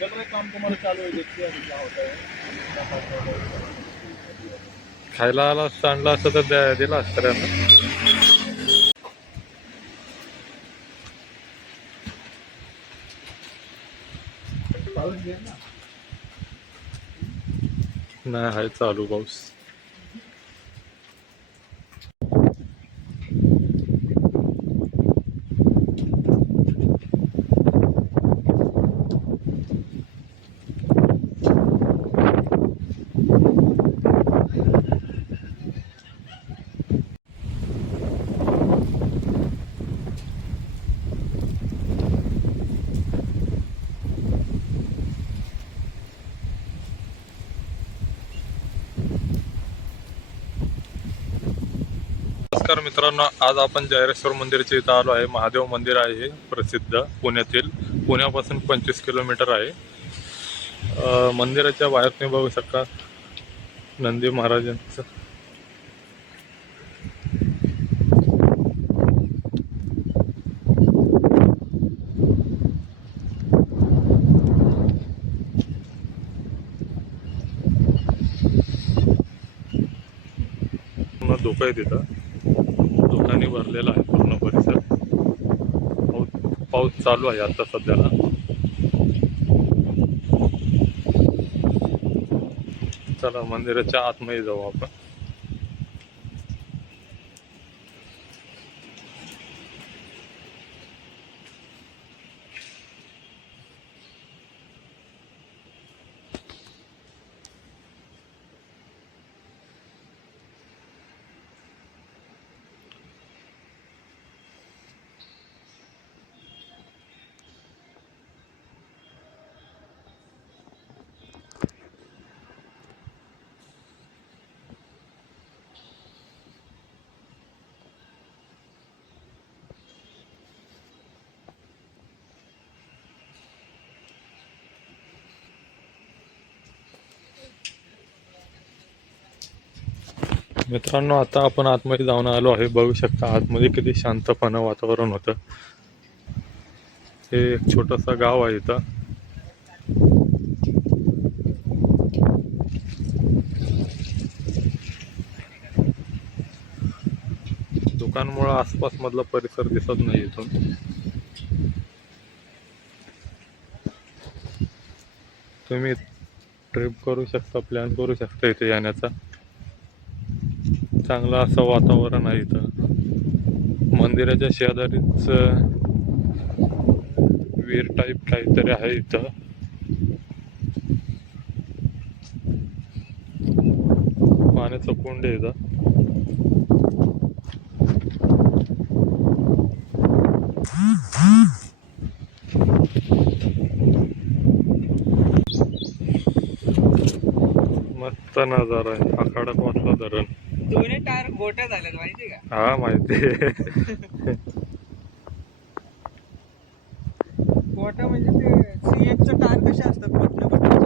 चल रहा है काम तुम्हारा चालू है, देखते हैं क्या होता है। खायला आला असता आणला असतं तर दिला असतं रे ना. पाऊस घे ना. नाही आहे चालू पाऊस. नमस्कार मित्रांनो, आज आपण जयरेश्वर मंदिराच्या इथं आलो आहे. महादेव मंदिर आहे प्रसिद्ध पुण्यातील. पुण्यापासून 25 किलोमीटर आहे. मंदिराच्या बाहेर तुम्ही बघू शकता नंदी महाराजांचं. धोका आहे तिथं, धोकाने भरलेला आहे पूर्ण परिसर. पाऊस चालू आहे आता सध्याला. चला मंदिराच्या आतमध्ये जाऊ आपण. मित्रांनो, आता आपण आतमध्ये जाऊन आलो आहे. बघू शकता आतमध्ये किती शांतपणा वातावरण होतं. हे एक छोटंसं गाव आहे इथं. दुकानमुळे आसपास मधला परिसर दिसत नाही इथून. तुम्ही ट्रिप करू शकता, प्लॅन करू शकता इथे येण्याचा. चांगलं असं वातावरण आहे इथं. मंदिराच्या शेजारीच विहीर टाईप काहीतरी आहे इथं. पाण्याचं कुंड आहे इथं. मस्त नजारा आहे. हा खडकवासला धरण. दोन्ही टायर गोट्या झाल्यात माहिती का? हा माहिती आहे. गोट्या म्हणजे ते सीएफचं टायर कसे असतात मोठे मोठे